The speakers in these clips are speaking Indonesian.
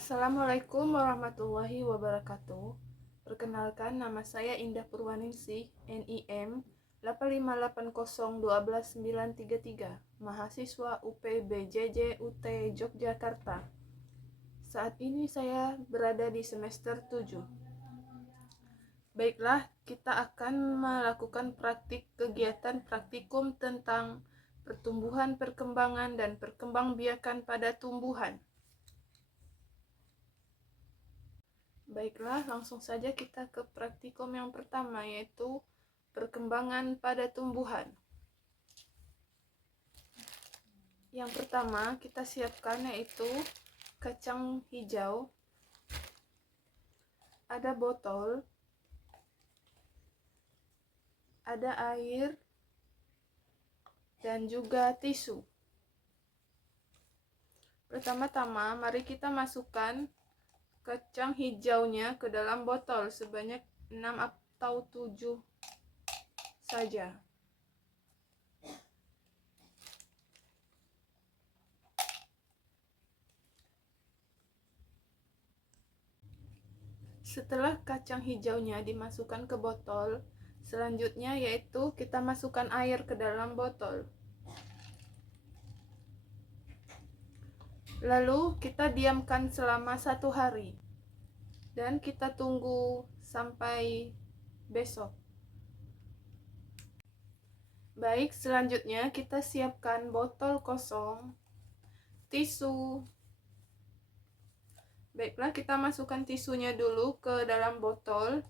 Assalamualaikum warahmatullahi wabarakatuh. Perkenalkan, nama saya Indah Purwaningsih, NIM 858012933, mahasiswa UPBJJ UT Yogyakarta. Saat ini saya berada di semester 7. Baiklah, kita akan melakukan kegiatan praktikum tentang pertumbuhan, perkembangan, dan perkembangbiakan pada tumbuhan. Baiklah, langsung saja kita ke praktikum yang pertama, yaitu perkembangan pada tumbuhan. Yang pertama kita siapkan yaitu kacang hijau, ada botol, ada air, dan juga tisu. Pertama-tama mari kita masukkan kacang hijaunya ke dalam botol sebanyak 6 atau 7 saja. Setelah kacang hijaunya dimasukkan ke botol, selanjutnya yaitu kita masukkan air ke dalam botol. Lalu kita diamkan selama 1 hari dan kita tunggu sampai besok. Baik, selanjutnya kita siapkan botol kosong, tisu. Baiklah, kita masukkan tisunya dulu ke dalam botol.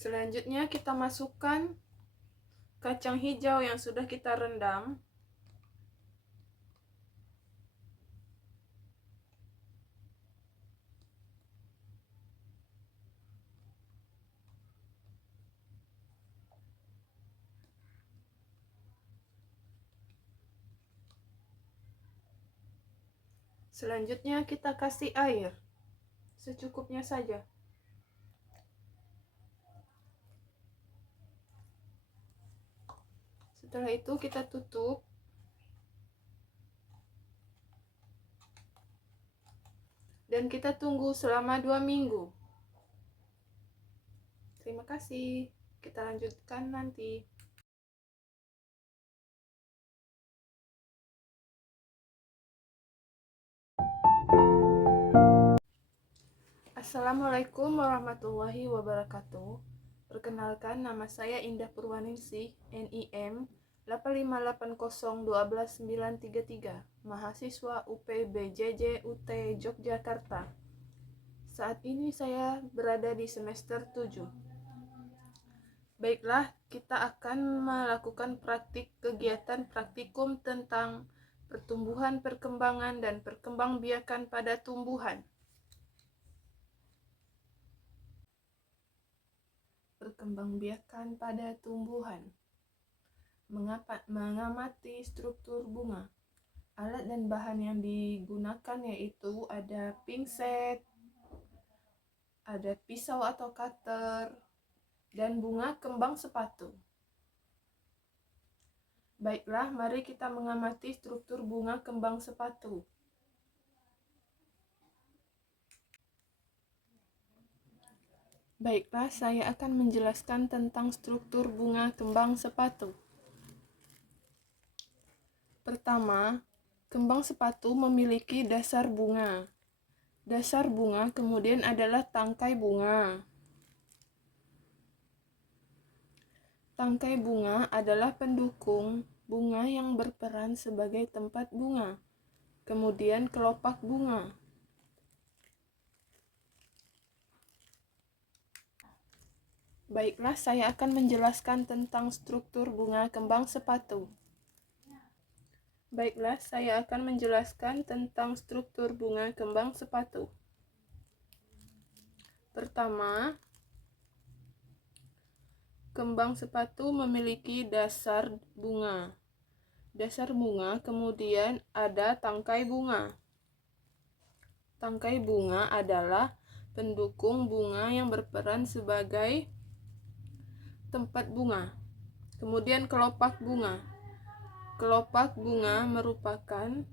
Selanjutnya kita masukkan kacang hijau yang sudah kita rendam. Selanjutnya kita kasih air secukupnya saja. Setelah itu kita tutup. Dan kita tunggu selama 2 minggu. Terima kasih. Kita lanjutkan nanti. Assalamualaikum warahmatullahi wabarakatuh. Perkenalkan, nama saya Indah Purwaningsih, NIM 858012933, mahasiswa UPBJJ UT Yogyakarta. Saat ini saya berada di semester 7. Baiklah, kita akan melakukan kegiatan praktikum tentang pertumbuhan, perkembangan, dan perkembangbiakan pada tumbuhan. Perkembangbiakan pada tumbuhan. Mengamati struktur bunga. Alat dan bahan yang digunakan yaitu ada pinset, ada pisau atau cutter, dan bunga kembang sepatu. Baiklah, mari kita mengamati struktur bunga kembang sepatu. Baiklah, saya akan menjelaskan tentang struktur bunga kembang sepatu. Pertama, kembang sepatu memiliki dasar bunga. Dasar bunga kemudian adalah tangkai bunga. Tangkai bunga adalah pendukung bunga yang berperan sebagai tempat bunga. Kemudian kelopak bunga. Baiklah, saya akan menjelaskan tentang struktur bunga kembang sepatu. Baiklah, saya akan menjelaskan tentang struktur bunga kembang sepatu. Pertama, kembang sepatu memiliki dasar bunga. Dasar bunga, kemudian ada tangkai bunga. Tangkai bunga adalah pendukung bunga yang berperan sebagai tempat bunga. Kemudian kelopak bunga. Kelopak bunga merupakan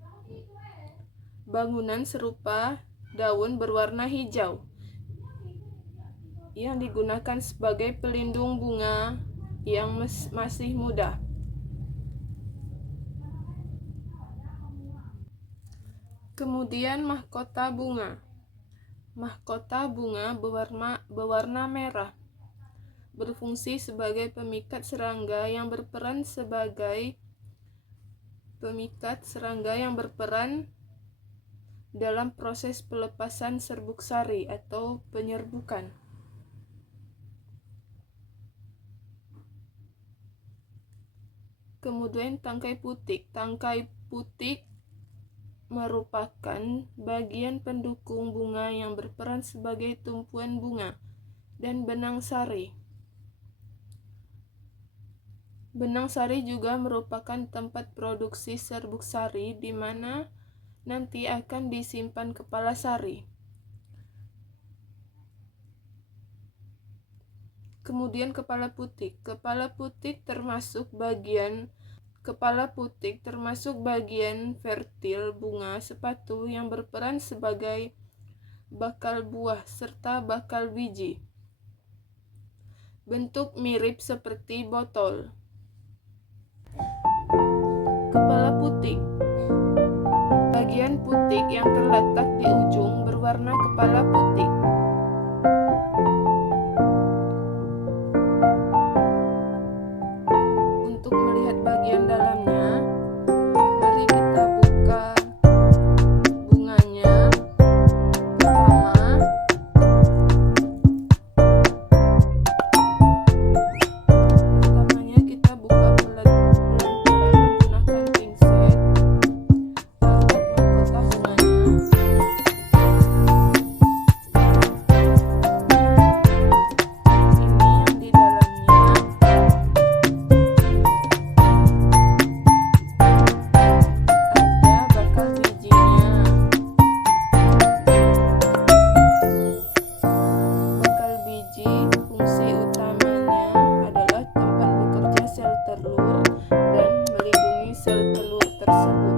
bangunan serupa daun berwarna hijau yang digunakan sebagai pelindung bunga yang masih muda. Kemudian mahkota bunga. Mahkota bunga berwarna merah, berfungsi sebagai pemikat serangga yang berperan dalam proses pelepasan serbuk sari atau penyerbukan. Kemudian tangkai putik. Tangkai putik merupakan bagian pendukung bunga yang berperan sebagai tumpuan bunga dan benang sari. Benang sari juga merupakan tempat produksi serbuk sari di mana nanti akan disimpan kepala sari. Kemudian kepala putik. Kepala putik termasuk bagian fertil bunga sepatu yang berperan sebagai bakal buah serta bakal biji. Bentuk mirip seperti botol. Kepala putik. Bagian putik yang terletak di ujung berwarna kepala putik. Untuk melihat bagian dalamnya, mari kita buka bunganya. Pertamanya kita buka pelan-pelan menggunakan pinset. Mahkota bunganya. Ini yang di dalamnya. Ada bakal bijinya. Bakal biji fungsi utamanya adalah tempat bekerja sel telur dan melindungi sel telur tersebut.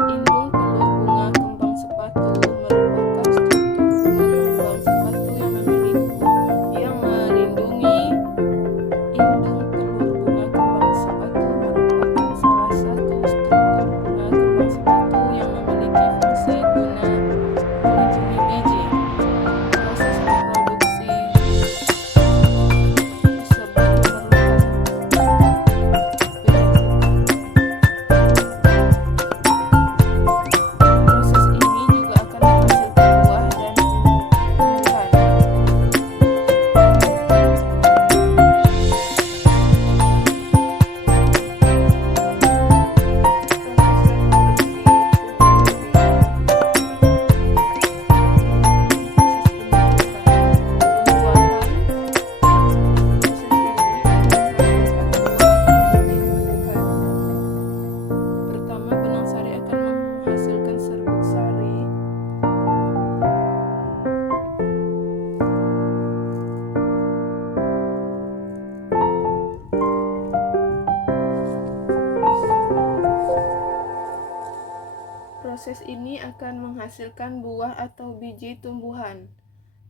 Indung telur bunga kembang sepatu merupakan struktur bunga kembang sepatu yang melindungi. Indung telur bunga kembang sepatu merupakan salah satu struktur bunga kembang sepatu yang memiliki fungsi guna melindungi biji. Proses reproduksi tersebut memerlukan proses ini juga akan menghasilkan buah dan tumbuhan. Pertama, benang sari akan menghasilkan serbuk sari. Proses ini akan menghasilkan buah atau biji tumbuhan.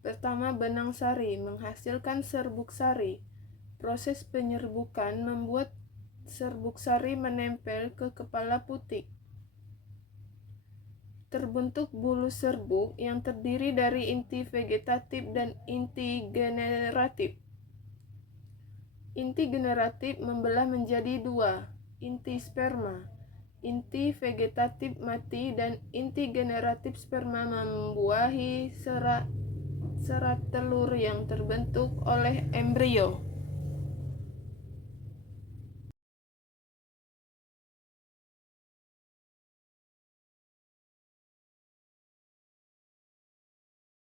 Pertama, benang sari menghasilkan serbuk sari. Proses penyerbukan membuat serbuk sari menempel ke kepala putik. Terbentuk bulu serbuk yang terdiri dari inti vegetatif dan inti generatif. Inti generatif membelah menjadi dua, inti sperma. Inti vegetatif mati dan inti generatif sperma membuahi serat telur yang terbentuk oleh embrio.